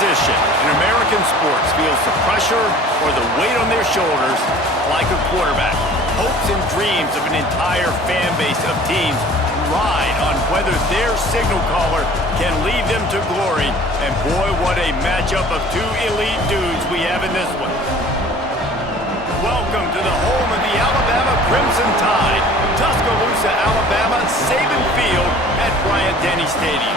position in American sports feels the pressure or the weight on their shoulders like a quarterback. Hopes and dreams of an entire fan base of teams ride on whether their signal caller can lead them to glory. And boy, what a matchup of two elite dudes we have in this one. Welcome to the home of the Alabama Crimson Tide, Tuscaloosa, Alabama, Saban Field at Bryant-Denny Stadium.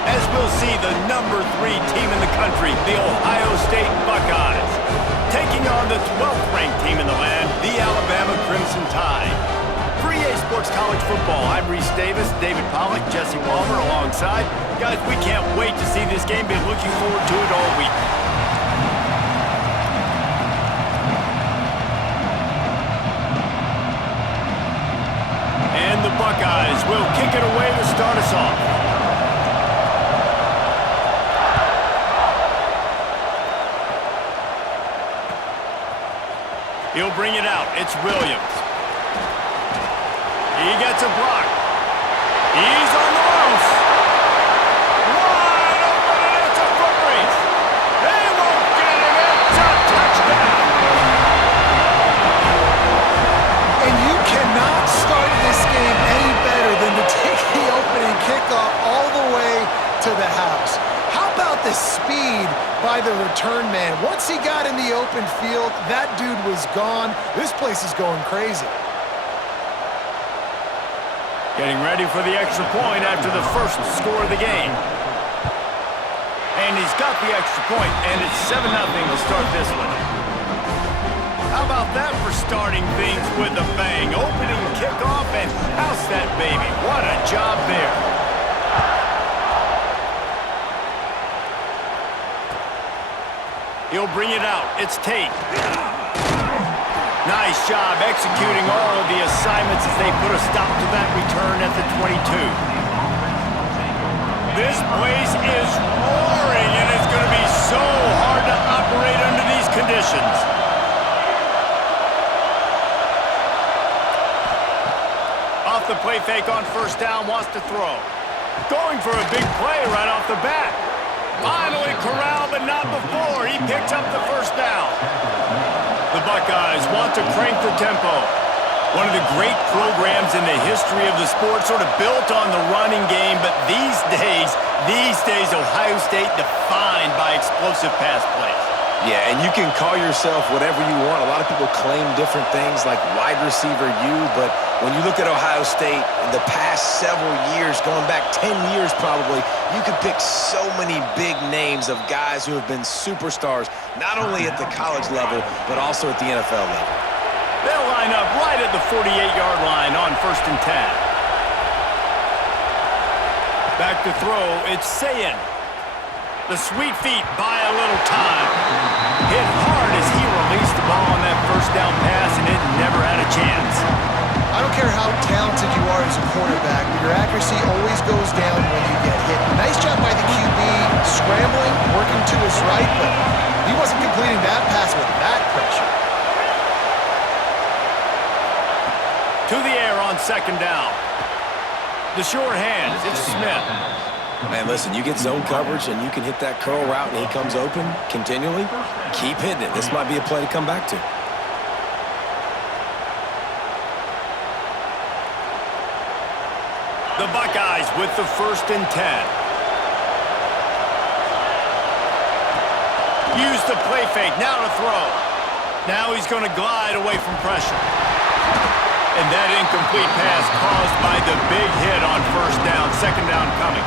As we'll see the #3 team in the country, the Ohio State Buckeyes, taking on the 12th ranked team in the land, the Alabama Crimson Tide. For EA Sports College Football, I'm Reese Davis, David Pollack, Jesse Palmer alongside. Guys, we can't wait to see this game. Been looking forward to it all week. And the Buckeyes will kick it away to start us off. He'll bring it out. It's Williams. He gets a block. He's on the loose. Wide open, and it's a foot race. They won't get him. It's a touchdown. And you cannot start this game any better than to take the opening kickoff all the way to the house. How about the speed by the return man? Once he got in the open field, that dude was gone. This place is going crazy. Getting ready for the extra point after the first score of the game. And he's got the extra point, and it's 7-0 to start this one. How about that for starting things with a bang? Opening kickoff and house that baby. What a job there. He'll bring it out. It's Tate. Nice job executing all of the assignments as they put a stop to that return at the 22. This place is roaring, and it's going to be so hard to operate under these conditions. Off the play fake on first down, wants to throw. Going for a big play right off the bat. Finally corralled, but not before. He picked up the first down. The Buckeyes want to crank the tempo. One of the great programs in the history of the sport, sort of built on the running game, but these days, Ohio State defined by explosive pass plays. Yeah, and you can call yourself whatever you want. A lot of people claim different things like wide receiver U, but when you look at Ohio State in the past several years, going back 10 years probably, you could pick so many big names of guys who have been superstars, not only at the college level, but also at the NFL level. They'll line up right at the 48-yard line on 1st and 10. Back to throw, it's Sayin. The sweet feet buy a little time. Hit hard as he released the ball on that first down pass, and it never had a chance. I don't care how talented you are as a quarterback, but your accuracy always goes down when you get hit. Nice job by the QB, scrambling, working to his right, but he wasn't completing that pass with that pressure. To the air on 2nd down. The short hands, it's Smith. Man, listen, you get zone coverage and you can hit that curl route and he comes open continually. Keep hitting it. This might be a play to come back to. The Buckeyes with the 1st and 10. Use the play fake, now to throw. Now he's going to glide away from pressure. And that incomplete pass caused by the big hit on 1st down, 2nd down coming.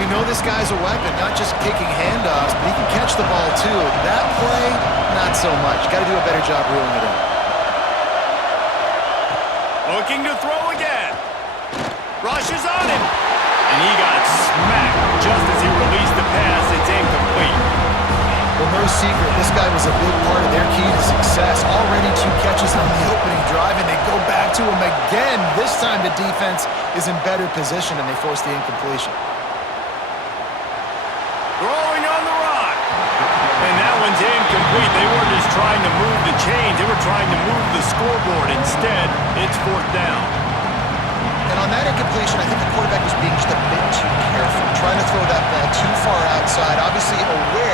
We know this guy's a weapon, not just kicking handoffs, but he can catch the ball too. That play, not so much. Got to do a better job reeling it in. Looking to throw again. Rushes on him. And he got smacked just as he released the pass. It's incomplete. Well, no secret, this guy was a big part of their key to success. Already 2 catches on the opening drive, and they go back to him again. This time the defense is in better position, and they force the incompletion. Throwing on the run. And that one's incomplete. They weren't just trying to move the chains. They were trying to move the scoreboard. Instead, it's 4th down. And on that incompletion, I think the quarterback was being just a bit too careful, trying to throw that ball too far outside, obviously aware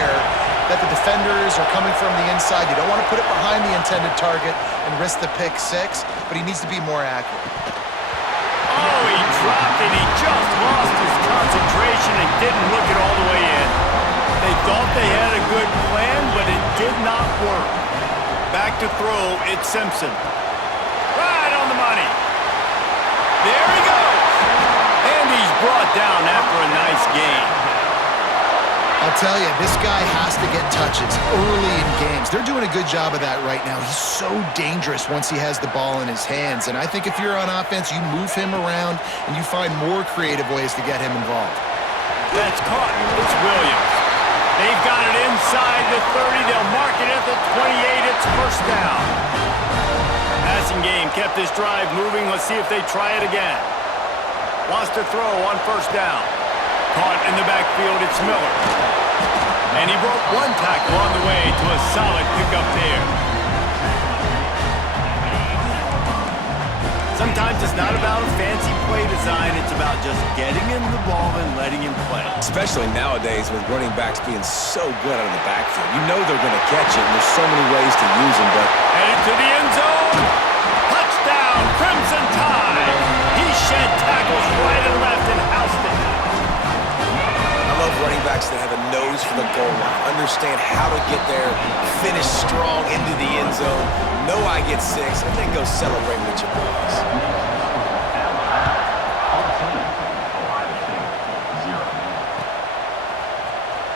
defenders are coming from the inside. You don't want to put it behind the intended target and risk the pick six, but he needs to be more accurate. Oh, he dropped it. He just lost his concentration and didn't look it all the way in. They thought they had a good plan, but it did not work. Back to throw, it's Simpson. Right on the money. There he goes. And he's brought down after a nice gain. I'll tell you, this guy has to get touches early in games. They're doing a good job of that right now. He's so dangerous once he has the ball in his hands. And I think if you're on offense, you move him around and you find more creative ways to get him involved. That's caught. It's Williams. They've got it inside the 30. They'll mark it at the 28. It's first down. Passing game kept this drive moving. Let's see if they try it again. Wants to throw on first down. Caught in the backfield, it's Miller. And he broke one tackle on the way to a solid pickup there. Sometimes it's not about a fancy play design, it's about just getting him the ball and letting him play. Especially nowadays with running backs being so good out of the backfield. You know they're going to catch it, and there's so many ways to use them, but... Headed to the end zone. Touchdown, Crimson Tide. He shed tackles right and left and housed it. I love running backs that have a nose for the goal line, understand how to get there, finish strong into the end zone, know I get 6, and then go celebrate with your boys.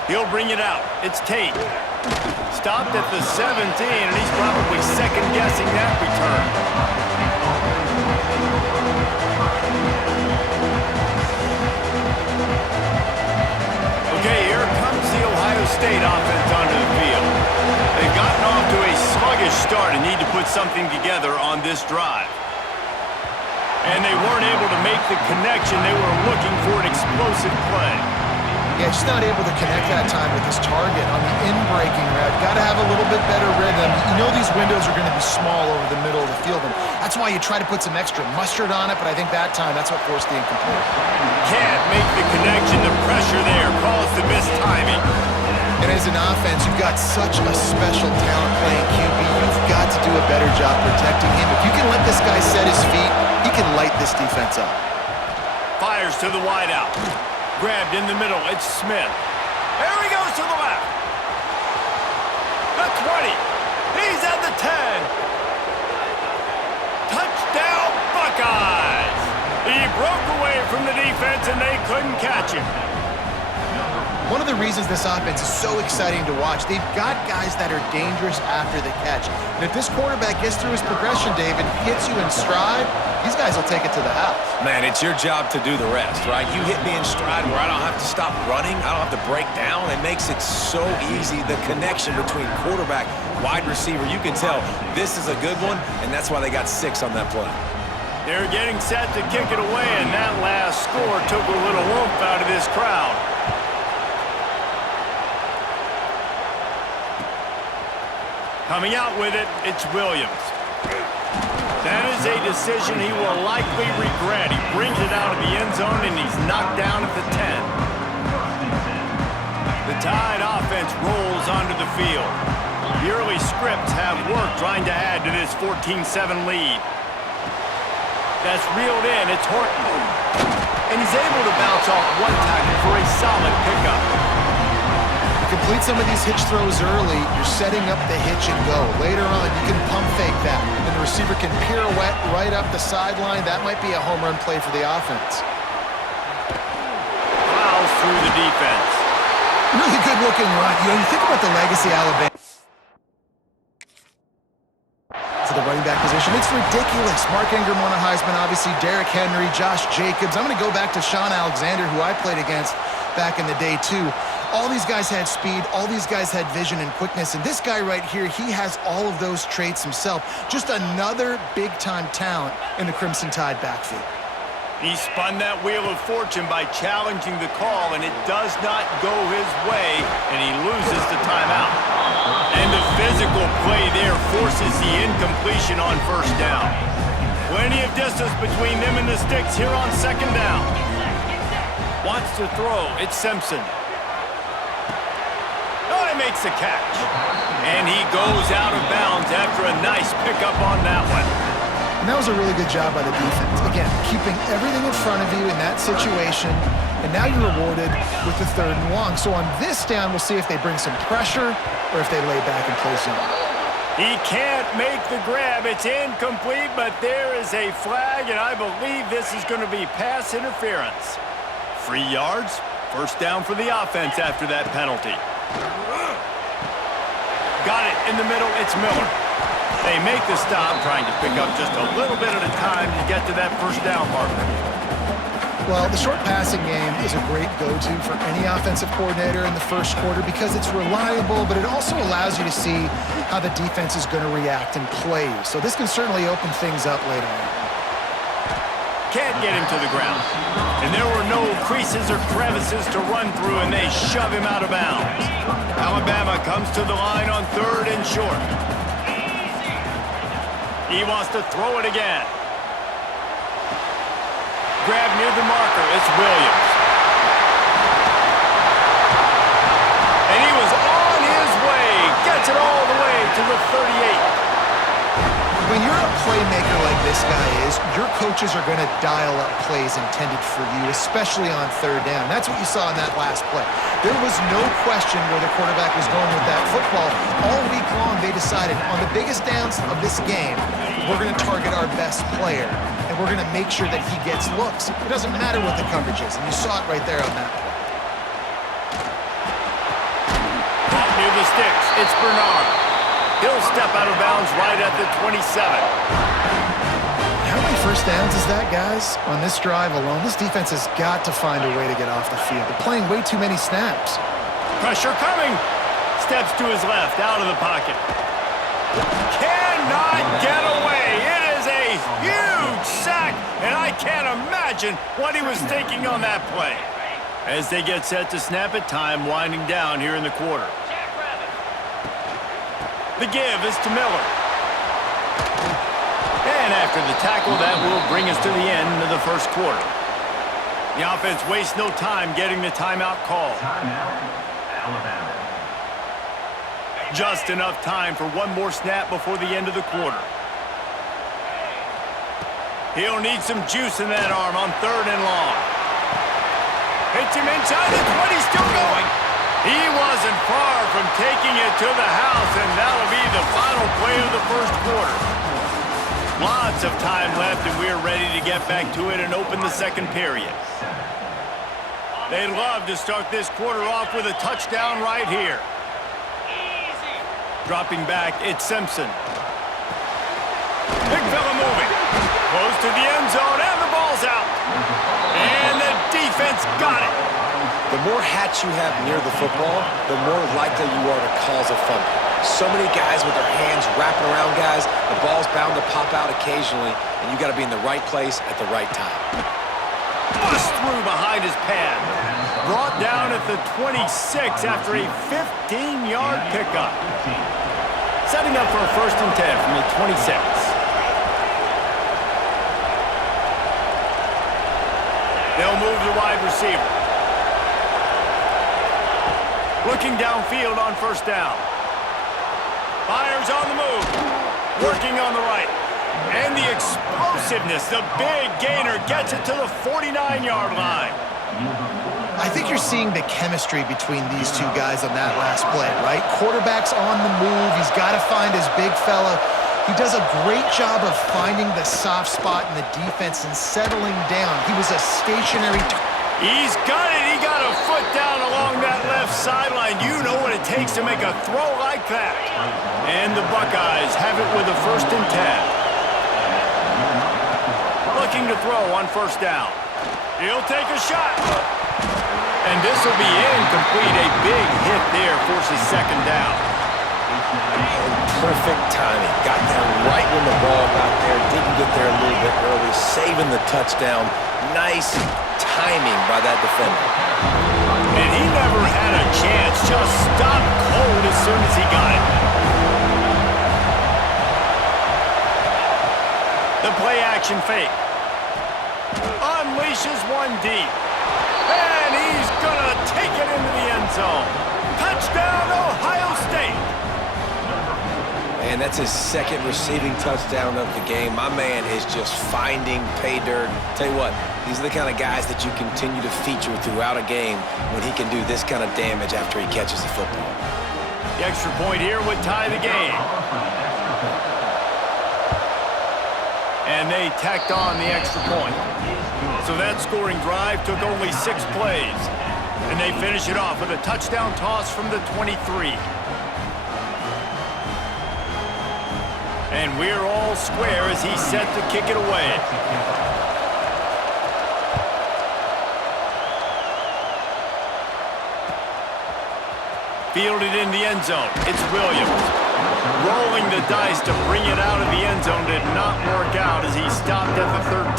He'll bring it out. It's Tate. Stopped at the 17, and he's probably second-guessing that return. Okay, here comes the Ohio State offense onto the field. They've gotten off to a sluggish start and need to put something together on this drive. And they weren't able to make the connection. They were looking for an explosive play. Yeah, just not able to connect that time with his target on the in-breaking route. Got to have a little bit better rhythm. You know these windows are going to be small over the middle of the field, and that's why you try to put some extra mustard on it, but I think that time, that's what forced the incomplete. Can't make the connection. The pressure there caused the missed timing. And as an offense, you've got such a special talent playing QB. You've got to do a better job protecting him. If you can let this guy set his feet, he can light this defense up. Fires to the wideout. Grabbed in the middle, it's Smith. There he goes to the left. The 20. He's at the 10. Touchdown, Buckeyes. He broke away from the defense and they couldn't catch him. One of the reasons this offense is so exciting to watch, they've got guys that are dangerous after the catch. And if this quarterback gets through his progression, David, hits you in stride, these guys will take it to the house. Man, it's your job to do the rest, right? You hit me in stride where I don't have to stop running. I don't have to break down. It makes it so easy. The connection between quarterback, wide receiver, you can tell this is a good one, and that's why they got 6 on that play. They're getting set to kick it away, and that last score took a little oomph out of this crowd. Coming out with it, it's Williams. That is a decision he will likely regret. He brings it out of the end zone, and he's knocked down at the 10. The Tide offense rolls onto the field. The early scripts have worked trying to add to this 14-7 lead. That's reeled in. It's Horton. And he's able to bounce off one tackle for a solid pickup. Complete some of these hitch throws early, you're setting up the hitch and go. Later on, you can pump fake that, and then the receiver can pirouette right up the sideline. That might be a home run play for the offense. Fouls through the defense. Really good looking run. You know, you think about the legacy Alabama to the running back position. It's ridiculous. Mark Ingram won a Heisman, obviously Derrick Henry, Josh Jacobs. I'm going to go back to Sean Alexander, who I played against back in the day too. All these guys had speed, all these guys had vision and quickness, and this guy right here, he has all of those traits himself. Just another big-time talent in the Crimson Tide backfield. He spun that wheel of fortune by challenging the call, and it does not go his way, and he loses the timeout. And the physical play there forces the incompletion on first down. Plenty of distance between them and the sticks here on second down. Wants to throw, it's Simpson. makes the catch. And he goes out of bounds after a nice pickup on that one. And that was a really good job by the defense. Again, keeping everything in front of you in that situation, and now you're rewarded with the 3rd and long. So on this down, we'll see if they bring some pressure or if they lay back and play zone. He can't make the grab. It's incomplete, but there is a flag, and I believe this is going to be pass interference. 3 yards, 1st down for the offense after that penalty. Got it in the middle. It's Miller. They make the stop, trying to pick up just a little bit at a time to get to that 1st down marker. Well, the short passing game is a great go-to for any offensive coordinator in the 1st quarter because it's reliable, but it also allows you to see how the defense is going to react and play. So this can certainly open things up later on. Can't get him to the ground. And there were no creases or crevices to run through, and they shove him out of bounds. Alabama comes to the line on 3rd and short. He wants to throw it again. Grab near the marker. It's Williams. And he was on his way. Gets it all the way to the 38. When you're a playmaker like this guy is, your coaches are going to dial up plays intended for you, especially on 3rd down. That's what you saw in that last play. There was no question where the quarterback was going with that football. All week long, they decided on the biggest downs of this game, we're going to target our best player, and we're going to make sure that he gets looks. It doesn't matter what the coverage is, and you saw it right there on that play. Caught near the sticks. It's Bernard. He'll step out of bounds right at the 27. How many 1st downs is that, guys? On this drive alone, this defense has got to find a way to get off the field. They're playing way too many snaps. Pressure coming. Steps to his left, out of the pocket. Cannot get away. It is a huge sack, and I can't imagine what he was thinking on that play. As they get set to snap it, time winding down here in the quarter. The give is to Miller. And after the tackle, that will bring us to the end of the 1st quarter. The offense wastes no time getting the timeout call. Timeout, Alabama. Just enough time for one more snap before the end of the quarter. He'll need some juice in that arm on 3rd and long. Hits him inside the 20, still going. He wasn't far from taking it to the house, and that'll be the final play of the 1st quarter. Lots of time left, and we're ready to get back to it and open the 2nd period. They'd love to start this quarter off with a touchdown right here. Dropping back, it's Simpson. Big fella moving. Close to the end zone, and the ball's out. And the defense got it. The more hats you have near the football, the more likely you are to cause a fumble. So many guys with their hands wrapping around guys, the ball's bound to pop out occasionally, and you got to be in the right place at the right time. Bust through behind his pad. Brought down at the 26 after a 15-yard pickup. Setting up for a 1st and 10 from the 26. They'll move the wide receiver. Looking downfield on 1st down. Fires on the move. Working on the right. And the explosiveness, the big gainer gets it to the 49-yard line. I think you're seeing the chemistry between these two guys on that last play, right? Quarterback's on the move. He's got to find his big fella. He does a great job of finding the soft spot in the defense and settling down. He was a stationary... He's got it. He got a foot down along that left sideline. You know what it takes to make a throw like that. And the Buckeyes have it with a 1st and 10. Looking to throw on 1st down. He'll take a shot. And this will be incomplete. A big hit there forces 2nd down. Perfect timing. Got down right when the ball got there. Didn't get there a little bit early. Saving the touchdown. Nice timing by that defender. And he never had a chance. Just stopped cold as soon as he got it. The play action fake. Unleashes one deep. And he's gonna take it into the end zone. Touchdown, Ohio And that's his second receiving touchdown of the game. My man is just finding pay dirt. Tell you what, these are the kind of guys that you continue to feature throughout a game when he can do this kind of damage after he catches the football. The extra point here would tie the game. And they tacked on the extra point. So that scoring drive took only 6 plays. And they finish it off with a touchdown toss from the 23. And we're all square as he's set to kick it away. Fielded in the end zone. It's Williams. Rolling the dice to bring it out of the end zone did not work out as he stopped at the 13.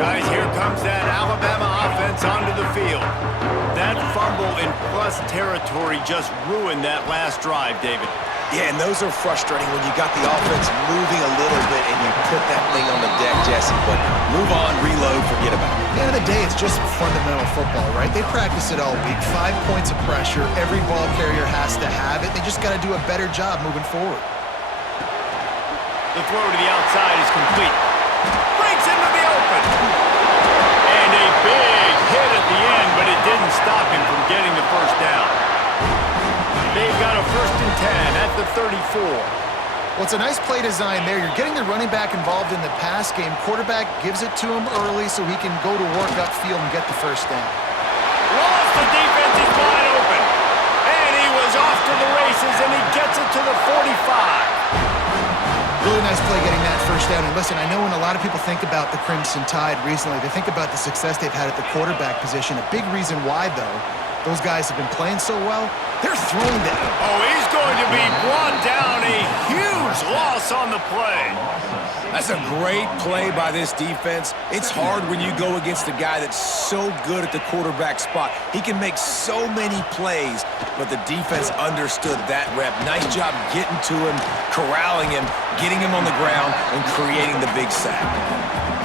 Guys, here comes that Alabama offense onto the field. That fumble in plus territory just ruined that last drive, David. Yeah, and those are frustrating when you got the offense moving a little bit and you put that thing on the deck, Jesse. But move on, reload, forget about it. At the end of the day, it's just fundamental football, right? They practice it all week. 5 points of pressure. Every ball carrier has to have it. They just got to do a better job moving forward. The throw to the outside is complete. Breaks into the open. And a big hit at the end, but it didn't stop him from getting the first down. They've got a 1st and 10 at the 34. Well, it's a nice play design there. You're getting the running back involved in the pass game. Quarterback gives it to him early so he can go to work upfield and get the first down. Lost, the defense is wide open. And he was off to the races, and he gets it to the 45. Really nice play getting that first down. And listen, I know when a lot of people think about the Crimson Tide recently, they think about the success they've had at the quarterback position. A big reason why, though, those guys have been playing so well, they're throwing down. Oh, he's going to be brought down. A huge loss on the play. That's a great play by this defense. It's hard when you go against a guy that's so good at the quarterback spot. He can make so many plays, but the defense understood that rep. Nice job getting to him, corralling him, getting him on the ground, and creating the big sack.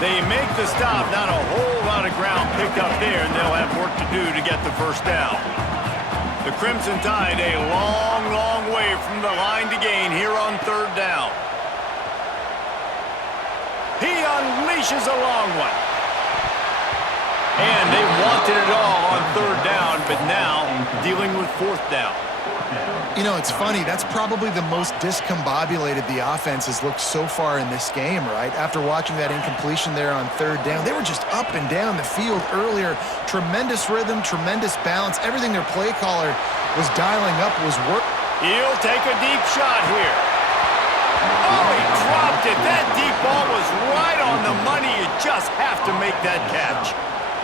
They make the stop, not a whole lot of ground picked up there, and they'll have work to do to get the first down. The Crimson Tide a long, long way from the line to gain here on 3rd down. He unleashes a long one. And they wanted it all on 3rd down, but now dealing with 4th down. You know, it's funny. That's probably the most discombobulated the offense has looked so far in this game, right? After watching that incompletion there on 3rd down, they were just up and down the field earlier. Tremendous rhythm, tremendous balance. Everything their play caller was dialing up was working. He'll take a deep shot here. Oh, he dropped it. That deep ball was right on the money. You just have to make that catch.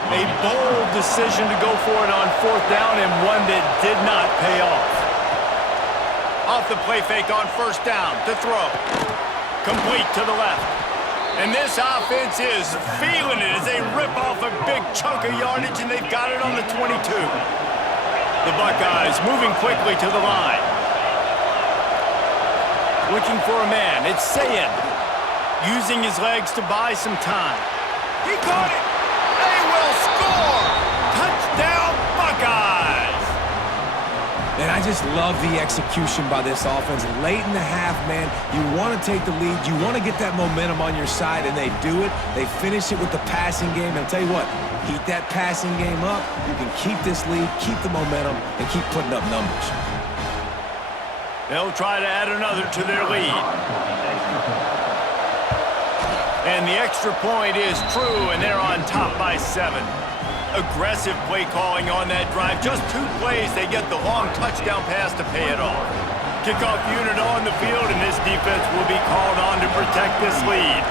A bold decision to go for it on 4th down, and one that did not pay off. Off the play fake on 1st down to throw. Complete to the left. And this offense is feeling it as they rip off a big chunk of yardage, and they've got it on the 22. The Buckeyes moving quickly to the line. Looking for a man. It's Sayin. Using his legs to buy some time. He caught it. They will score. Touchdown, Buckeyes. And I just love the execution by this offense. Late in the half, man, you want to take the lead. You want to get that momentum on your side, and they do it. They finish it with the passing game. And I'll tell you what, heat that passing game up. You can keep this lead, keep the momentum, and keep putting up numbers. They'll try to add another to their lead. And the extra point is true, and they're on top by 7. Aggressive play calling on that drive. Just 2 plays, they get the long touchdown pass to pay it off. Kickoff unit on the field, and this defense will be called on to protect this lead.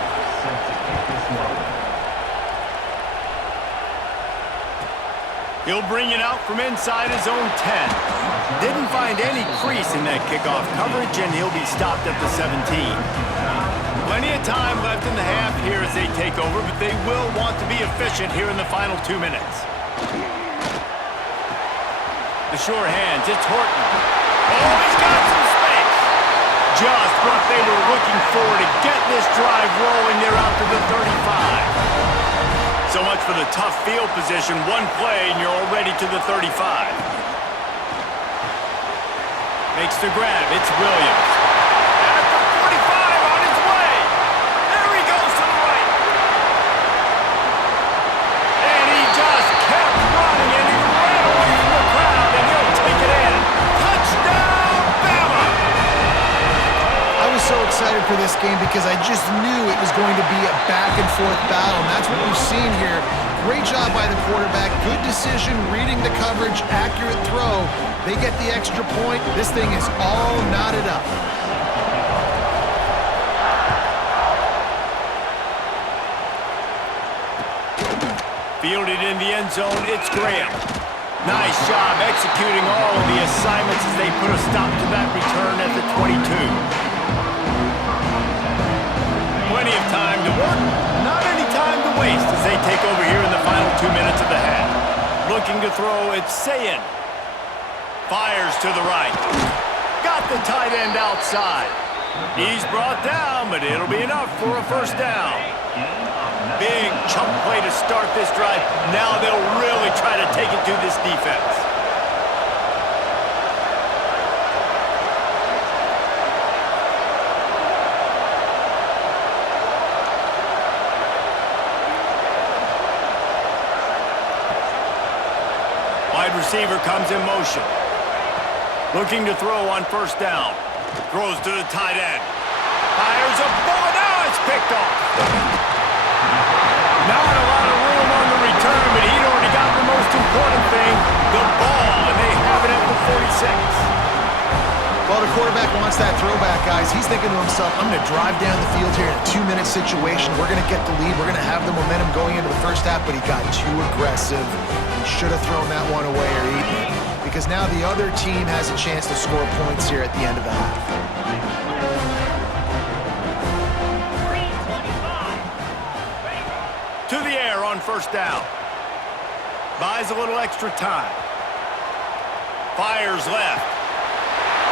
He'll bring it out from inside his own 10. Didn't find any crease in that kickoff coverage, and he'll be stopped at the 17. Plenty of time left in the half here as they take over, but they will want to be efficient here in the final 2 minutes. The sure hands, it's Horton. Oh, he's got some space. Just what they were looking for to get this drive rolling. They're out to the 35. So much much for the tough field position. One play, and you're already to the 35. Makes the grab. It's Williams. At the 45 on his way. There he goes to the right. And he just kept running, and he ran away from the crowd, and he'll take it in. Touchdown, Bama! I was so excited for this game because I just knew it was going to be a back-and-forth battle, and that's what we've seen here. Great job by the quarterback, good decision, reading the coverage, accurate throw. They get the extra point. This thing is all knotted up. Fielded in the end zone, it's Graham. Nice job executing all of the assignments as they put a stop to that return at the 22. Plenty of time to work, not any time to waste as they take over here in the final 2 minutes of the half. Looking to throw, it's Sayin. Fires to the right. Got the tight end outside. He's brought down, but it'll be enough for a first down. Big chunk play to start this drive. Now they'll really try to take it to this defense. Wide receiver comes in motion. Looking to throw on first down. Throws to the tight end. Fires a bullet. Now it's picked off. Not a lot of room on the return, but he'd already got the most important thing, the ball, and they have it at the 46. Well, the quarterback wants that throwback, guys. He's thinking to himself, I'm going to drive down the field here in a 2-minute situation. We're going to get the lead. We're going to have the momentum going into the first half, but he got too aggressive. He should have thrown that one away or eaten it, because now the other team has a chance to score points here at the end of the half. To the air on first down. Buys a little extra time. Fires left.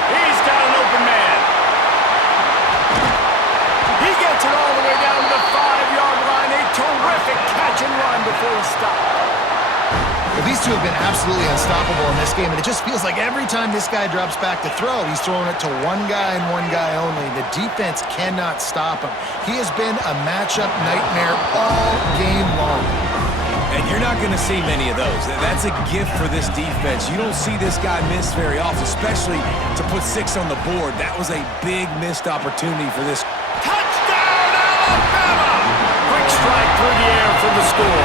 He's got an open man. He gets it all the way down to the 5-yard line. A terrific catch and run before he stopped. Well, these two have been absolutely unstoppable in this game, and it just feels like every time this guy drops back to throw, he's throwing it to one guy and one guy only. The defense cannot stop him. He has been a matchup nightmare all game long. And you're not going to see many of those. That's a gift for this defense. You don't see this guy miss very often, especially to put 6 on the board. That was a big missed opportunity for this. Touchdown, Alabama! Quick strike through the air for the score.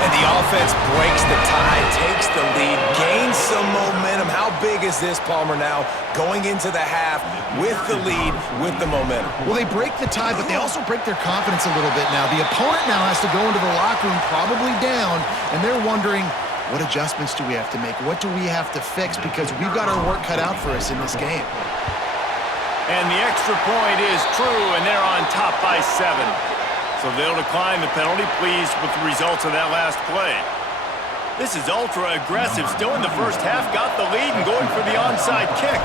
And the offense breaks the tie, takes the lead, gains some momentum. How big is this, Palmer, now going into the half with the lead, with the momentum? Well, they break the tie, but they also break their confidence a little bit now. The opponent now has to go into the locker room probably down, and they're wondering, what adjustments do we have to make? What do we have to fix? Because we've got our work cut out for us in this game. And the extra point is true, and they're on top by 7. So they'll decline the penalty, pleased with the results of that last play. This is ultra-aggressive. Still in the first half, got the lead and going for the onside kick.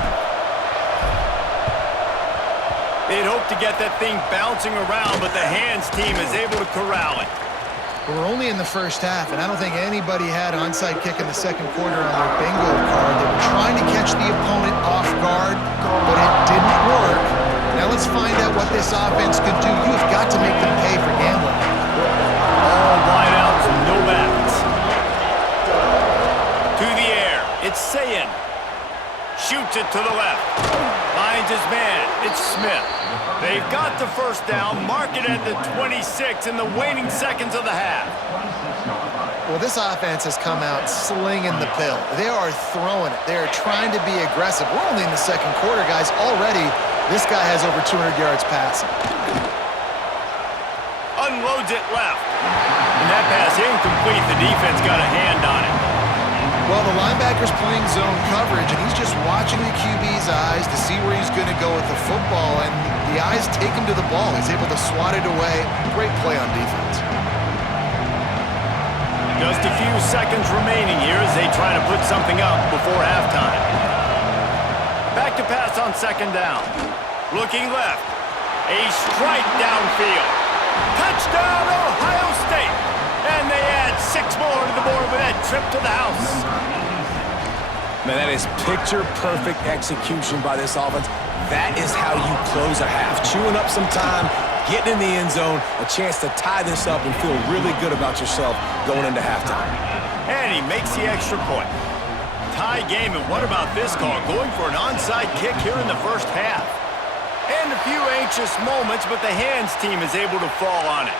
They'd hoped to get that thing bouncing around, but the hands team is able to corral it. We're only in the first half, and I don't think anybody had onside kick in the second quarter on their bingo card. They were trying to catch the opponent off guard, but it didn't work. Now let's find out what this offense could do. You have got to make them pay for gambling. All wideouts, no backs. To the air, it's Sayin. Shoots it to the left. Finds his man, it's Smith. They've got the first down, mark it at the 26 in the waning seconds of the half. Well, this offense has come out slinging the pill. They are throwing it. They are trying to be aggressive. We're only in the second quarter, guys. Already, this guy has over 200 yards passing. Unloads it left. And that pass incomplete. The defense got a hand on it. Well, the linebacker's playing zone coverage, and he's just watching the QB's eyes to see where he's going to go with the football, and the eyes take him to the ball. He's able to swat it away. Great play on defense. Just a few seconds remaining here as they try to put something up before halftime. Back to pass on second down. Looking left. A strike downfield. Touchdown, Ohio State! trip to the house. Man, that is picture-perfect execution by this offense. That is how you close a half. Chewing up some time, getting in the end zone, a chance to tie this up and feel really good about yourself going into halftime. And he makes the extra point. Tie game, and what about this call? Going for an onside kick here in the first half. And a few anxious moments, but the hands team is able to fall on it.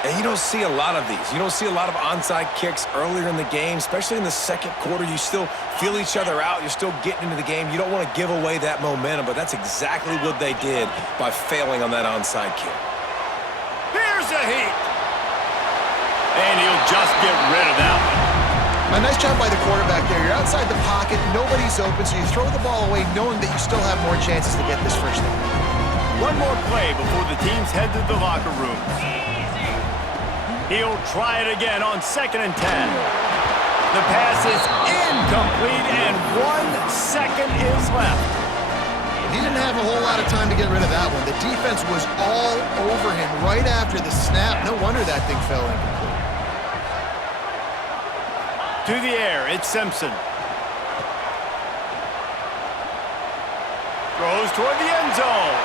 And you don't see a lot of these. You don't see a lot of onside kicks earlier in the game, especially in the second quarter. You still feel each other out. You're still getting into the game. You don't want to give away that momentum, but that's exactly what they did by failing on that onside kick. Here's a heat. And he'll just get rid of that one. A nice job by the quarterback there. You're outside the pocket. Nobody's open, so you throw the ball away knowing that you still have more chances to get this first down. One more play before the teams head to the locker room. He'll try it again on 2nd and 10. The pass is incomplete, and 1 second is left. He didn't have a whole lot of time to get rid of that one. The defense was all over him right after the snap. No wonder that thing fell incomplete. To the air, it's Simpson. Throws toward the end zone.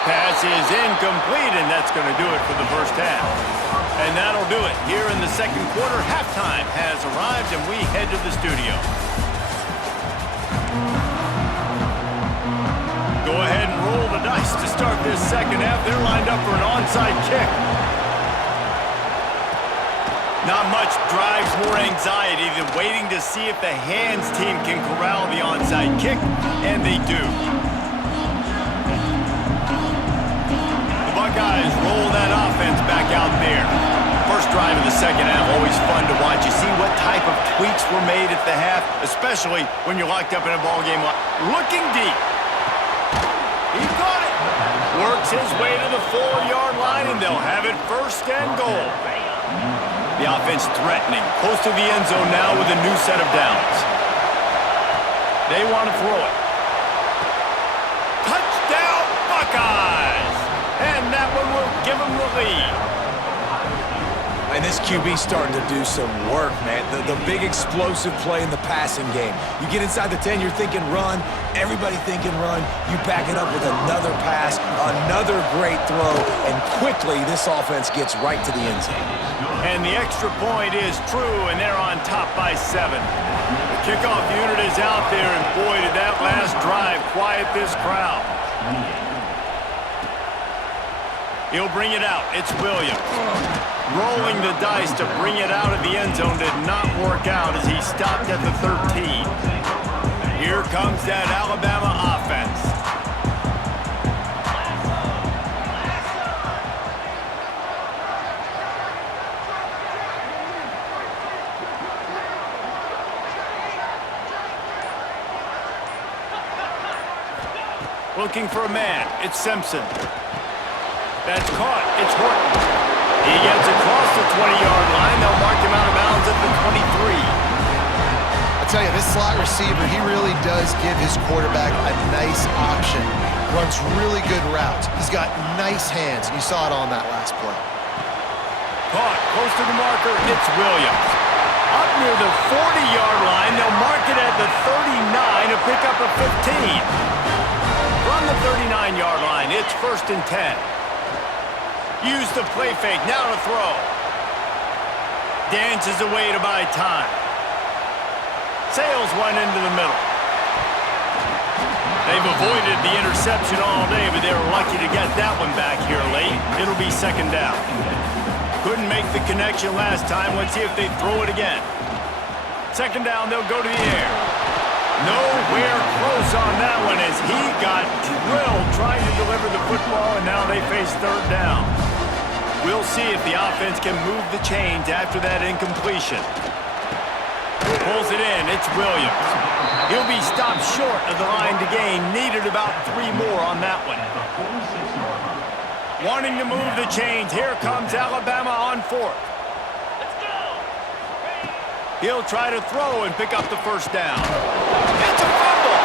Pass is incomplete, and that's going to do it for the first half. And that'll do it. Here in the second quarter, halftime has arrived, and we head to the studio. Go ahead and roll the dice to start this second half. They're lined up for an onside kick. Not much drives more anxiety than waiting to see if the hands team can corral the onside kick, and they do. Buckeyes roll that offense back out there. First drive of the second half, always fun to watch. You see what type of tweaks were made at the half, especially when you're locked up in a ball game. Looking deep. He got it. Works his way to the 4-yard line, and they'll have it 1st and goal. The offense threatening, close to the end zone now with a new set of downs. They want to throw it. Touchdown, Buckeyes! And that one will give them the lead. And this QB's starting to do some work, man. The big explosive play in the passing game. You get inside the 10, you're thinking run. Everybody thinking run. You back it up with another pass, another great throw, and quickly this offense gets right to the end zone. And the extra point is true, and they're on top by 7. The kickoff unit is out there, and boy, did that last drive quiet this crowd. He'll bring it out. It's Williams. Rolling the dice to bring it out of the end zone did not work out as he stopped at the 13. Here comes that Alabama offense. Looking for a man. It's Simpson. That's caught. It's Horton. He gets across the 20-yard line. They'll mark him out of bounds at the 23. I tell you, this slot receiver, he really does give his quarterback a nice option. Runs really good routes. He's got nice hands, and you saw it on that last play. Caught. Close to the marker. It's Williams. Up near the 40-yard line. They'll mark it at the 39 to pick up a 15. From the 39-yard line, it's 1st and 10. Use the play fake, now to throw. Dances away to buy time. Sails one into the middle. They've avoided the interception all day, but they were lucky to get that one back here late. It'll be 2nd down. Couldn't make the connection last time. Let's see if they throw it again. 2nd down, they'll go to the air. Nowhere close on that one as he got drilled trying to deliver the football, and now they face 3rd down. We'll see if the offense can move the chains after that incompletion. Pulls it in. It's Williams. He'll be stopped short of the line to gain. Needed about 3 more on that one. Wanting to move the chains. Here comes Alabama on 4th. He'll try to throw and pick up the 1st down. It's a fumble.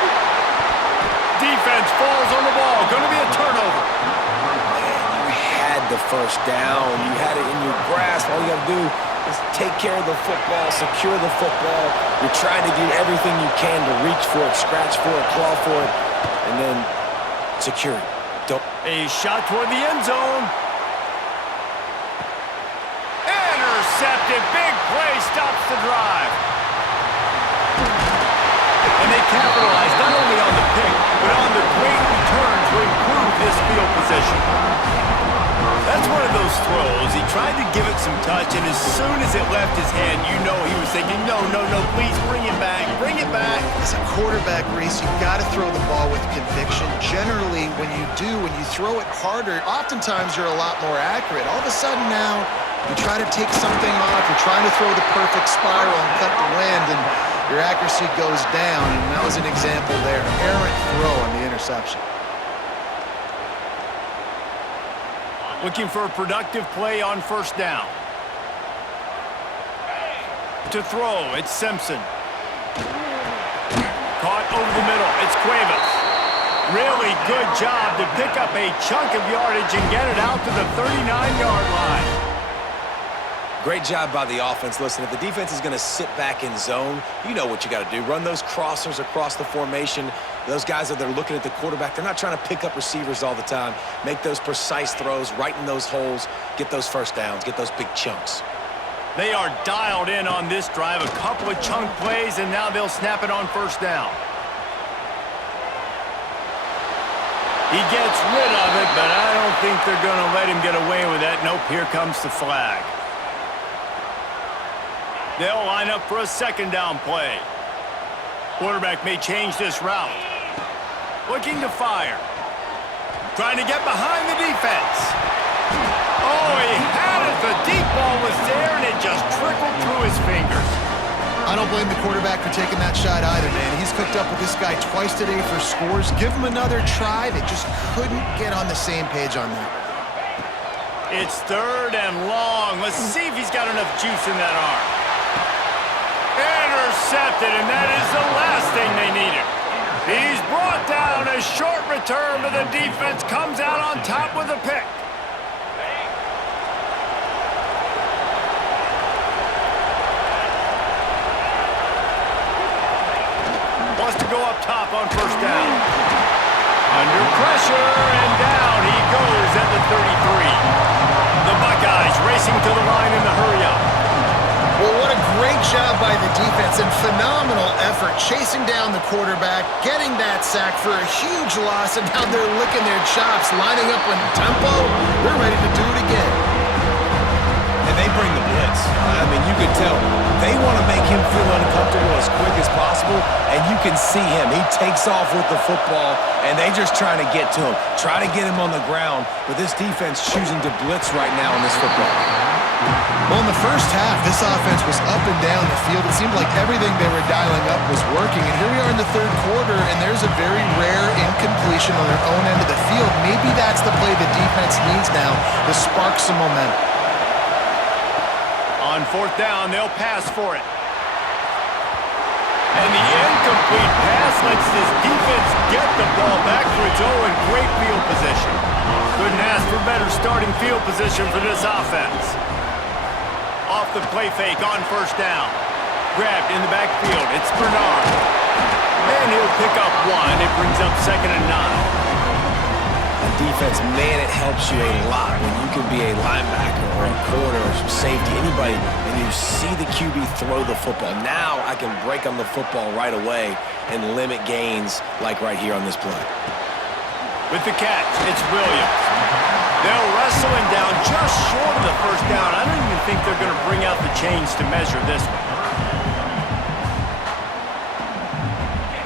Defense falls on the ball. Going to be a turnover. Man, you had the 1st down. You had it in your grasp. All you got to do Just take care of the football, secure the football. You're trying to do everything you can to reach for it, scratch for it, claw for it, and then secure it. A shot toward the end zone. Intercepted. Big play stops the drive. And they capitalized not only on the pick, but on the great return to improve his field position. That's one of those throws. He tried to give it some touch, and as soon as it left his hand, you know he was thinking, no, please bring it back, bring it back. As a quarterback race, you've got to throw the ball with conviction. Generally, when you throw it harder, oftentimes you're a lot more accurate. All of a sudden now, you try to take something off, you're trying to throw the perfect spiral and cut the wind, and your accuracy goes down, and that was an example there. Errant throw on the interception. Looking for a productive play on first down. To throw, it's Simpson. Caught over the middle, it's Cuevas. Really good job to pick up a chunk of yardage and get it out to the 39-yard line. Great job by the offense. Listen, if the defense is going to sit back in zone, you know what you got to do. Run those crossers across the formation. Those guys that they're looking at the quarterback, they're not trying to pick up receivers all the time. Make those precise throws, right in those holes, get those first downs, get those big chunks. They are dialed in on this drive. A couple of chunk plays, and now they'll snap it on first down. He gets rid of it, but I don't think they're going to let him get away with that. Nope, here comes the flag. They'll line up for a second down play. Quarterback may change this route. Looking to fire. Trying to get behind the defense. Oh, he had it. The deep ball was there, and it just trickled through his fingers. I don't blame the quarterback for taking that shot either, man. He's cooked up with this guy twice today for scores. Give him another try. They just couldn't get on the same page on that. It's third and long. Let's see if he's got enough juice in that arm. Intercepted, and that is the last thing they needed. He's brought down. A short return, but the defense comes out on top with a pick. Wants to go up top on first down. Under pressure, and down he goes at the 33. The Buckeyes racing to the line in the hurry-up. Well, what a great job by the defense and phenomenal effort chasing down the quarterback, getting that sack for a huge loss, and now they're licking their chops, lining up on tempo. They're ready to do it again. And they bring the blitz. I mean, you can tell they want to make him feel uncomfortable as quick as possible, and you can see him. He takes off with the football, and they just trying to get to him, try to get him on the ground, but this defense choosing to blitz right now in this football game. Well, in the first half, this offense was up and down the field. It seemed like everything they were dialing up was working. And here we are in the third quarter, and there's a very rare incompletion on their own end of the field. Maybe that's the play the defense needs now to spark some momentum. On fourth down, they'll pass for it. And the incomplete pass lets this defense get the ball back for its own great field position. Couldn't ask for better starting field position for this offense. Off the play fake on first down. Grabbed in the backfield. It's Bernard. And he'll pick up one. It brings up 2nd and 9. On defense, man, it helps you a lot when you can be a linebacker or a corner or some safety, anybody, and you see the QB throw the football. Now I can break on the football right away and limit gains like right here on this play. With the catch, it's Williams. They'll wrestle him down just short of the first down. I don't even think they're going to bring out the chains to measure this one.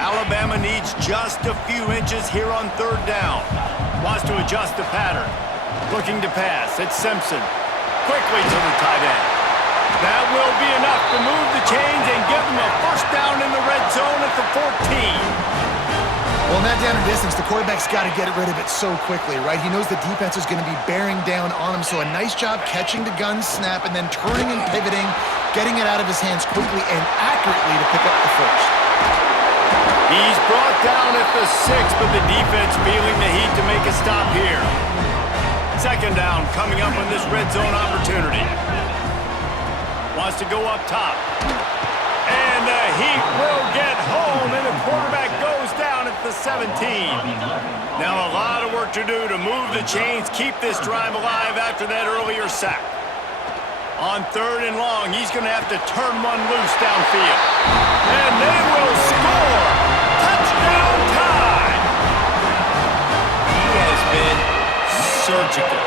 Alabama needs just a few inches here on third down. Wants to adjust the pattern. Looking to pass. It's Simpson. Quickly to the tight end. That will be enough to move the chains and give them a first down in the red zone at the 14. Well, in that down and distance, the quarterback's got to get rid of it so quickly, right? He knows the defense is going to be bearing down on him, so a nice job catching the gun snap and then turning and pivoting, getting it out of his hands quickly and accurately to pick up the first. He's brought down at the 6, but the defense feeling the heat to make a stop here. Second down coming up on this red zone opportunity. Wants to go up top. And the Heat will get home, and the quarterback goes down at the 17. Now a lot of work to do to move the chains, keep this drive alive after that earlier sack. On 3rd and long, he's going to have to turn one loose downfield. And they will score! Touchdown time! He has been surgical.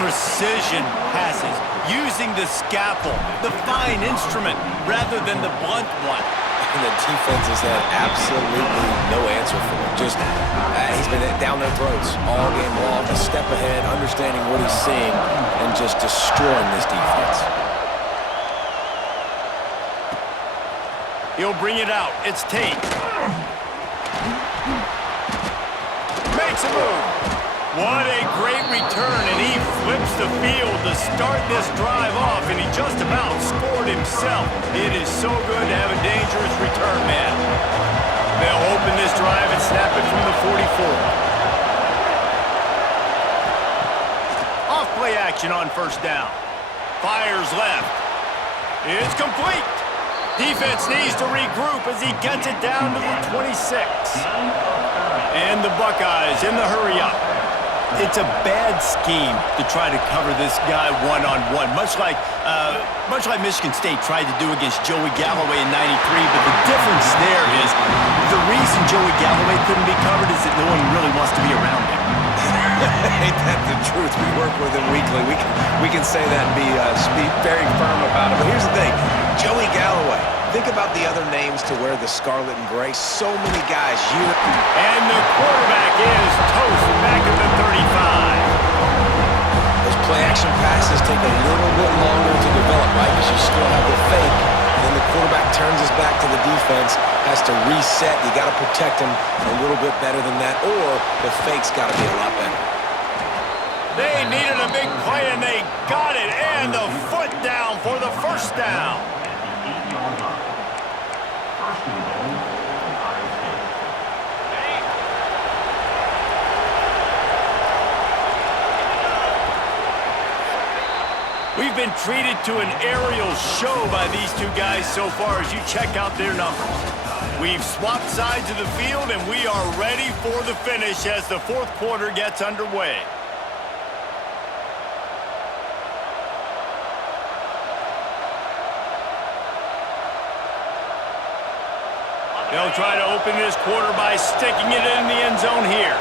Precision passes, using the scalpel, the fine instrument, rather than the blunt one. And the defense has had absolutely no answer for him. Just, he's been down their throats all game long, a step ahead, understanding what he's seeing, and just destroying this defense. He'll bring it out. It's Tate. Makes a move. What a great return, and he flips the field to start this drive off, and he just about scored himself. It is so good to have a dangerous return man. They'll open this drive and snap it from the 44. Off play action on 1st down. Fires left. It's complete. Defense needs to regroup as he gets it down to the 26. And the Buckeyes in the hurry-up. It's a bad scheme to try to cover this guy one-on-one, much like Michigan State tried to do against Joey Galloway in '93. But the difference there is the reason Joey Galloway couldn't be covered is that no one really wants to be around him. Ain't that the truth? We work with him weekly. We can say that and be very firm about it. But here's the thing, Joey Galloway. Think about the other names to wear the scarlet and gray. So many guys. And the quarterback is toast back at the 35. Those play-action passes take a little bit longer to develop, right? Because you still have the fake. And then the quarterback turns his back to the defense, has to reset. You got to protect him a little bit better than that, or the fake's got to be a lot better. They needed a big play, and they got it. And the foot down for the 1st down. We've been treated to an aerial show by these two guys so far as you check out their numbers. We've swapped sides of the field, and we are ready for the finish as the 4th quarter gets underway. They'll try to open this quarter by sticking it in the end zone here.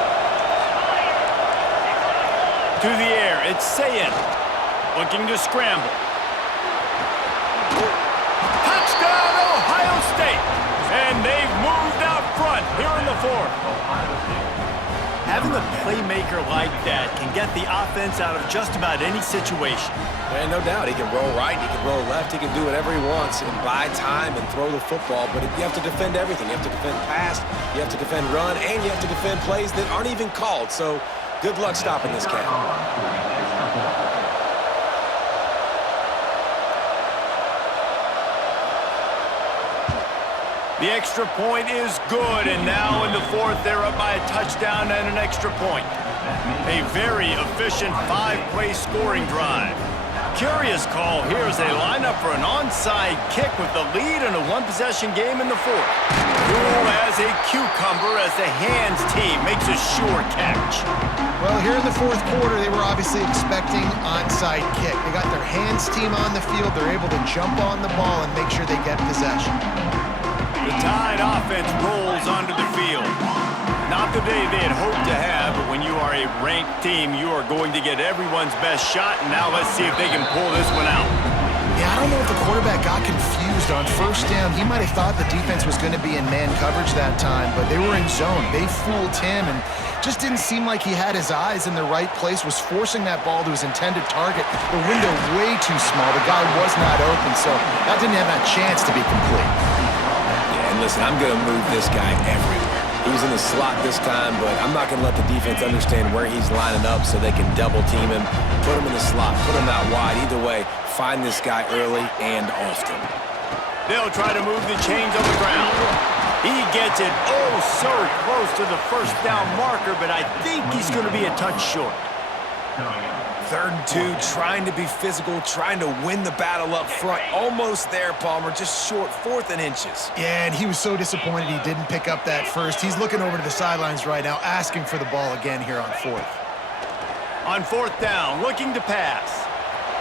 To the air, it's Sayin. Looking to scramble. Touchdown, Ohio State! And they've moved out front here in the 4th. Having a playmaker like that can get the offense out of just about any situation. Man, no doubt. He can roll right, he can roll left, he can do whatever he wants and buy time and throw the football. But you have to defend everything. You have to defend pass, you have to defend run, and you have to defend plays that aren't even called. So good luck stopping this cat. The extra point is good, and now in the 4th, they're up by a touchdown and an extra point. A very efficient 5-play scoring drive. Curious call here as they line up for an onside kick with the lead in a 1-possession game in the 4th. Cool as a cucumber as the hands team makes a sure catch. Well, here in the 4th quarter, they were obviously expecting onside kick. They got their hands team on the field. They're able to jump on the ball and make sure they get possession. The Tide offense rolls onto the field. Not the day they had hoped to have, but when you are a ranked team, you are going to get everyone's best shot, and now let's see if they can pull this one out. Yeah, I don't know if the quarterback got confused on 1st down. He might have thought the defense was going to be in man coverage that time, but they were in zone. They fooled him, and just didn't seem like he had his eyes in the right place, was forcing that ball to his intended target. The window way too small. The guy was not open, so that didn't have that chance to be complete. Listen, I'm going to move this guy everywhere. He's in the slot this time, but I'm not going to let the defense understand where he's lining up so they can double team him, put him in the slot, put him out wide. Either way, find this guy early and often. They'll try to move the chains on the ground. He gets it oh so close to the 1st down marker, but I think he's going to be a touch short. 3rd and 2, trying to be physical, trying to win the battle up front. Almost there, Palmer, just short, 4th and inches. Yeah, and he was so disappointed he didn't pick up that first. He's looking over to the sidelines right now, asking for the ball again here on 4th. On 4th down, looking to pass.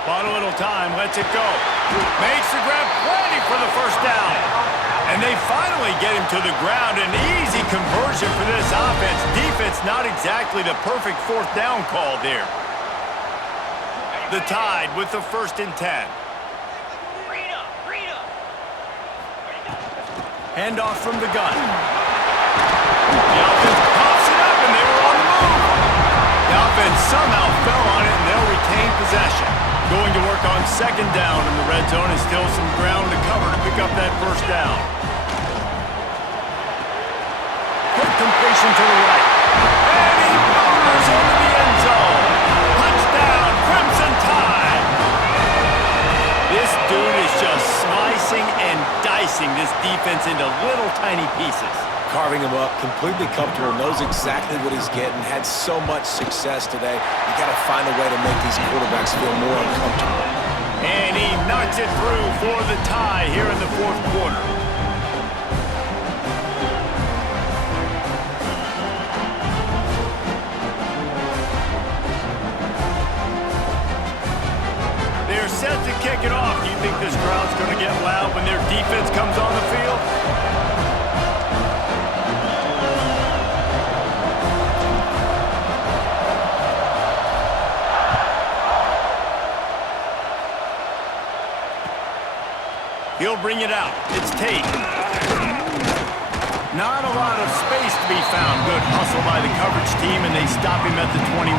Bought a little time, lets it go. Makes the grab, plenty for the first down. And they finally get him to the ground. An easy conversion for this offense. Defense not exactly the perfect 4th down call there. The Tide with the 1st and 10. Handoff from the gun. The offense pops it up, and they were on the move. The offense somehow fell on it, and they'll retain possession. Going to work on 2nd down in the red zone, and still some ground to cover to pick up that 1st down. Quick completion to the right. And he motors into the end zone. Touchdown, Crimson Tide. This dude is just slicing and dicing this defense into little tiny pieces. Carving him up, completely comfortable, knows exactly what he's getting, had so much success today. You got to find a way to make these quarterbacks feel more uncomfortable. And he knocks it through for the tie here in the 4th quarter. They're set to kick it off. Do you think this crowd's going to get loud when their defense comes on the field? He'll bring it out. It's Tate. Not a lot of space to be found. Good hustle by the coverage team, and they stop him at the 21.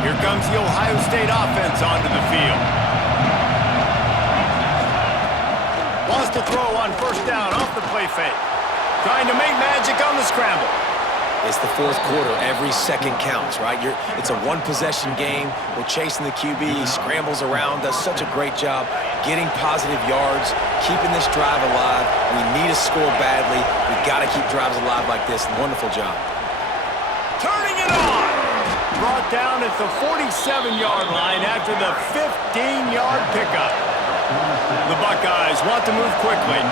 Here comes the Ohio State offense onto the field. Lost a throw on 1st down off the play fake. Trying to make magic on the scramble. It's the 4th quarter. Every second counts, right? It's a one-possession game. We're chasing the QB. He scrambles around, does such a great job getting positive yards, keeping this drive alive. We need to score badly. We've got to keep drives alive like this. Wonderful job. Turning it on. Brought down at the 47-yard line after the 15-yard pickup. The Buckeyes want to move quickly.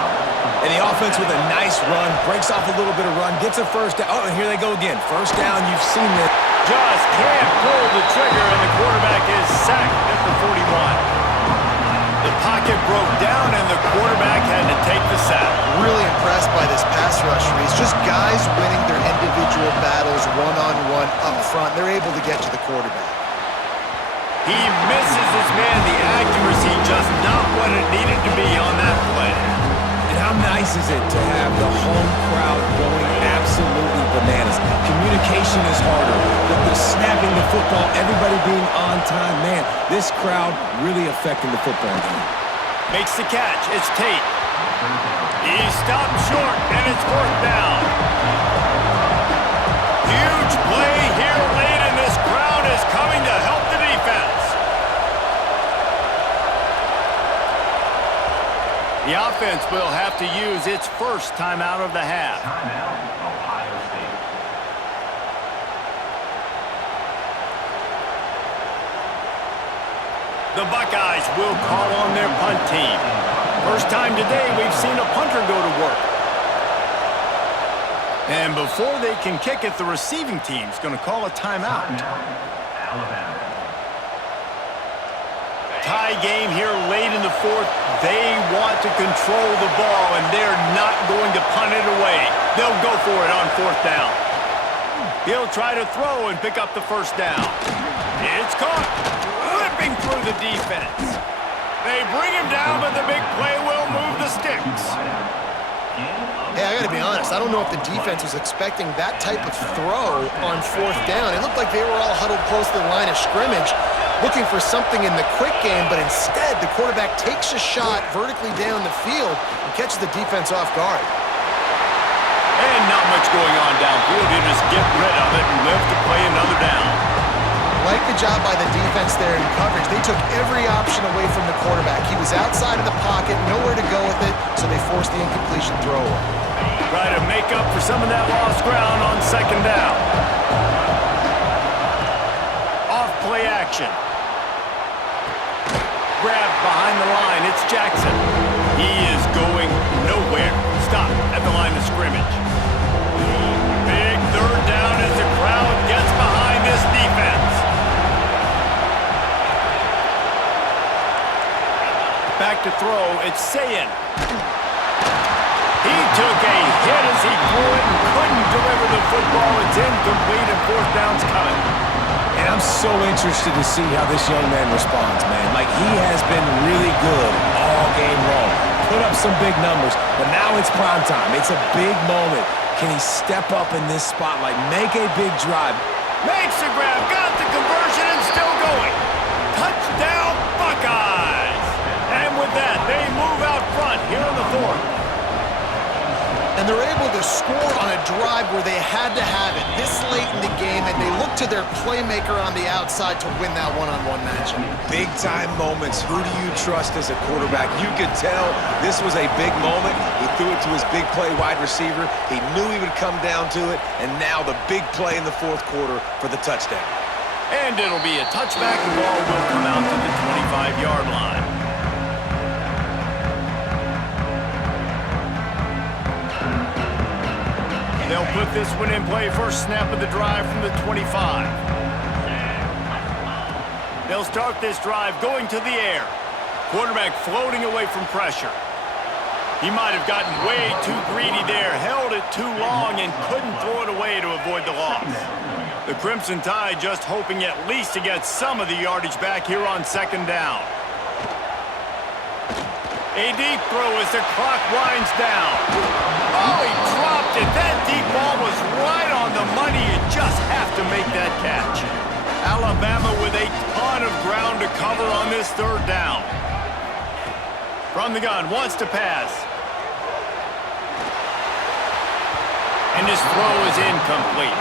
And the offense with a nice run, breaks off a little bit of run, gets a 1st down. Oh, and here they go again. 1st down, you've seen this. Just can't pull the trigger, and the quarterback is sacked at the 41. The pocket broke down, and the quarterback had to take the sack. Really impressed by this pass rush, Reese. Just guys winning their individual battles one-on-one up front. They're able to get to the quarterback. He misses his man. The accuracy just not what it needed to be on that play. And how nice is it to have the home crowd going absolutely bananas? Communication is harder. The snapping the football, everybody being on time. Man, this crowd really affecting the football game. Makes the catch. It's Tate. He stopped short, and it's 4th down. Huge play here late, and this crowd is coming to help the defense. The offense will have to use its first timeout of the half. Timeout, Ohio State. The Buckeyes will call on their punt team. First time today we've seen a punter go to work. And before they can kick it, the receiving team's going to call a timeout. Alabama. Tie game here late in the 4th. They want to control the ball, and they're not going to punt it away. They'll go for it on 4th down. He'll try to throw and pick up the 1st down. It's caught. Ripping through the defense. They bring him down, but the big play will move the sticks. Hey, I got to be honest. I don't know if the defense was expecting that type of throw on 4th down. It looked like they were all huddled close to the line of scrimmage, looking for something in the quick game, but instead the quarterback takes a shot vertically down the field and catches the defense off guard. And not much going on downfield. You just get rid of it and live to play another down. like the job by the defense there in coverage. They took every option away from the quarterback. He was outside of the pocket, nowhere to go with it, so they forced the incompletion throw away. Try to make up for some of that lost ground on second down. Off play action. Grab behind the line. It's Jackson. He is going nowhere. Stop at the line of scrimmage. Big third down as the crowd gets behind this defense. Back to throw. It's Sayin. He took a hit as he threw it and couldn't deliver the football. It's incomplete and fourth down's coming. And I'm so interested to see how this young man responds, man. Like, he has been really good all game long. Put up some big numbers, but now it's prime time. It's a big moment. Can he step up in this spotlight, make a big drive? Makes the grab, got the conversion, and still going. Touchdown, Buckeyes! And with that, they move out front here in the fourth. And they're able to score on a drive where they had to have it this late in the game, and they look to their playmaker on the outside to win that one-on-one matchup. Big-time moments. Who do you trust as a quarterback? You could tell this was a big moment. He threw it to his big play wide receiver. He knew he would come down to it, and now the big play in the fourth quarter for the touchdown. And it'll be a touchback. The ball will come out to the 25-yard line. They'll put this one in play. First snap of the drive from the 25. They'll start this drive going to the air. Quarterback floating away from pressure. He might have gotten way too greedy there, held it too long, and couldn't throw it away to avoid the loss. The Crimson Tide just hoping at least to get some of the yardage back here on second down. A deep throw as the clock winds down. Oh, he dropped it. That deep ball was right on the money. You just have to make that catch. Alabama with a ton of ground to cover on this third down. From the gun, wants to pass. And his throw is incomplete.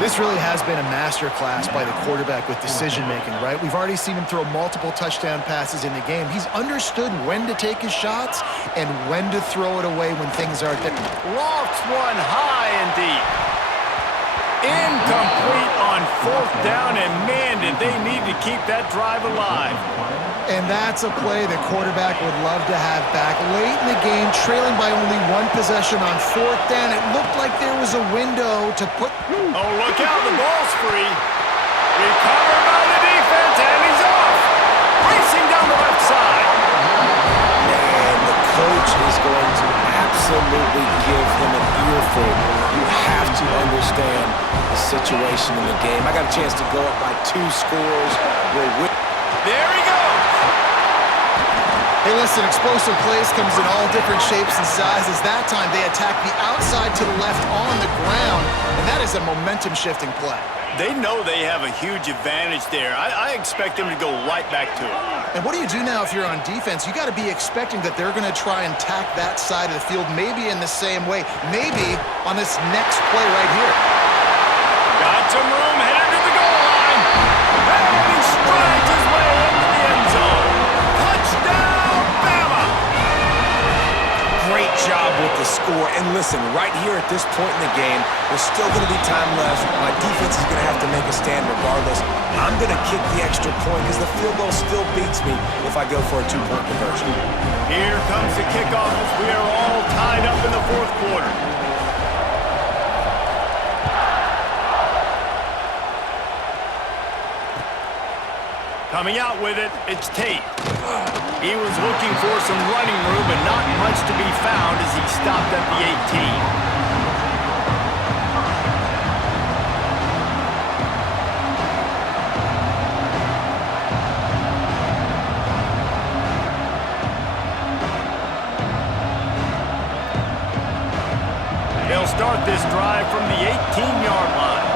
This really has been a masterclass by the quarterback with decision-making, right? We've already seen him throw multiple touchdown passes in the game. He's understood when to take his shots and when to throw it away when things aren't there. Lofts one high and deep. Incomplete on fourth down, and man, did they need to keep that drive alive. And that's a play the quarterback would love to have back. Late in the game, trailing by only one possession on fourth down, it looked like there was a window to put... Oh, look out, the ball's free. Recovered by the defense, and he's off. Racing down the left side. Man, the coach is going to absolutely give him an earful. You have to understand the situation in the game. I got a chance to go up by 2 scores. There he goes. Hey, listen, explosive plays comes in all different shapes and sizes. That time, they attack the outside to the left on the ground, and that is a momentum-shifting play. They know they have a huge advantage there. I expect them to go right back to it. And what do you do now if you're on defense? You got to be expecting that they're going to try and tack that side of the field, maybe in the same way, maybe on this next play right here. Got some room, headed to the goal line. And he strides his way into the end zone. Touchdown, Bama! Great job with the score. And listen, right here at this point in the game, there's still going to be time left. My defense is going to have to make a stand regardless. I'm going to kick the extra point because the field goal still beats me if I go for a 2-point conversion. Here comes the kickoff as we are all tied up in the fourth quarter. Coming out with it, it's Tate. He was looking for some running room, but not much to be found as he stopped at the 18. They'll start this drive from the 18-yard line.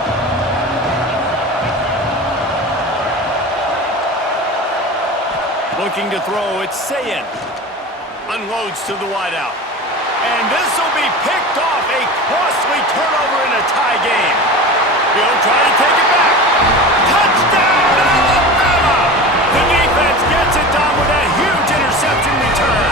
Looking to throw, it's Sayin. Unloads to the wideout. And this will be picked off. A costly turnover in a tie game. He'll try to take it back. Touchdown, Alabama! The defense gets it done with that huge interception return.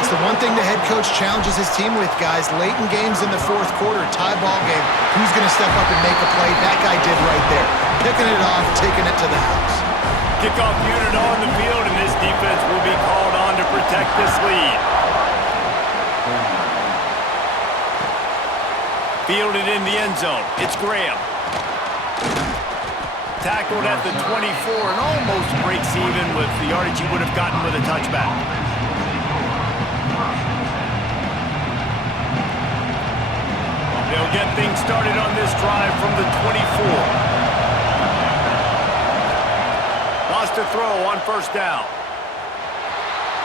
It's the one thing the head coach challenges his team with, guys. Late in games in the fourth quarter, tie ball game, who's going to step up and make a play? That guy did right there. Picking it off, taking it to the house. Kickoff unit on the field, and this defense will be called on to protect this lead. Fielded in the end zone. It's Graham. Tackled at the 24 and almost breaks even with the yardage he would have gotten with a touchback. They'll get things started on this drive from the 24. Lost to throw on first down.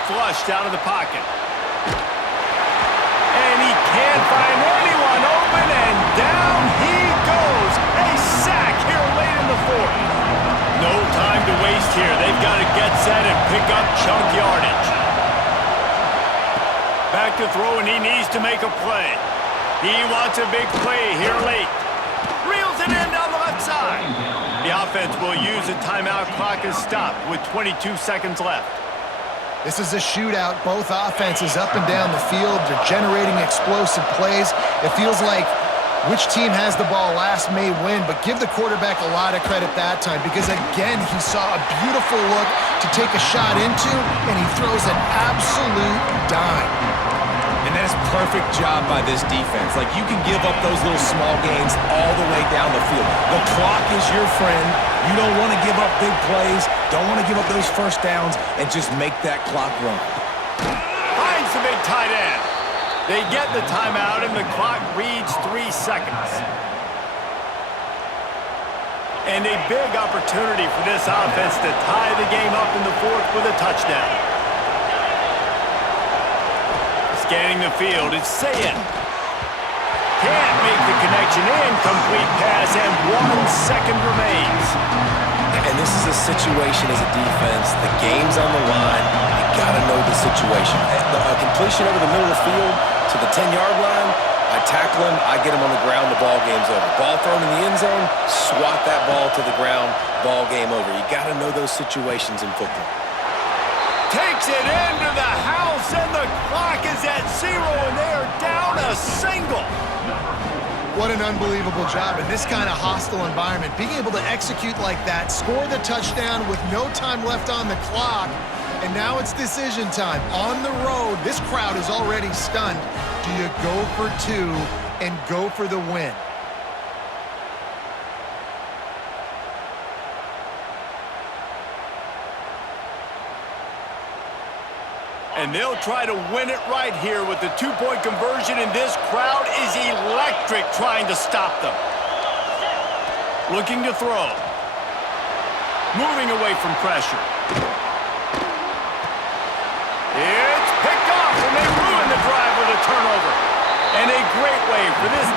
Flushed out of the pocket. And he can't find anyone open, and down he goes. A sack here late in the fourth. No time to waste here. They've got to get set and pick up chunk yardage. Back to throw, and he needs to make a play. He wants a big play here late. Reels it in down the left side. The offense will use a timeout. Clock is stopped with 22 seconds left. This is a shootout. Both offenses up and down the field. They're generating explosive plays. It feels like which team has the ball last may win, but give the quarterback a lot of credit that time because, again, he saw a beautiful look to take a shot into, and he throws an absolute dime. And that is perfect job by this defense. Like, you can give up those little small gains all the way down the field. The clock is your friend. You don't want to give up big plays. Don't want to give up those first downs and just make that clock run. Finds the big tight end. They get the timeout, and the clock reads 3 seconds. And a big opportunity for this offense to tie the game up in the fourth with a touchdown. Scanning the field, it's Sayin. Can't make the connection. Incomplete pass, and 1 second remains. And this is a situation as a defense. The game's on the line. You got to know the situation. A completion over the middle of the field to the 10-yard line, I tackle him, I get him on the ground, the ball game's over. Ball thrown in the end zone, swat that ball to the ground, ball game over. You got to know those situations in football. Takes it into the house, and the clock is at 0, and they are down a single. What an unbelievable job in this kind of hostile environment. Being able to execute like that, score the touchdown with no time left on the clock, and now it's decision time. On the road, this crowd is already stunned. Do you go for 2 and go for the win? And they'll try to win it right here with the 2-point conversion, and this crowd is electric trying to stop them. Looking to throw. Moving away from pressure. It's picked off, and they ruin the drive with a turnover. And a great way for this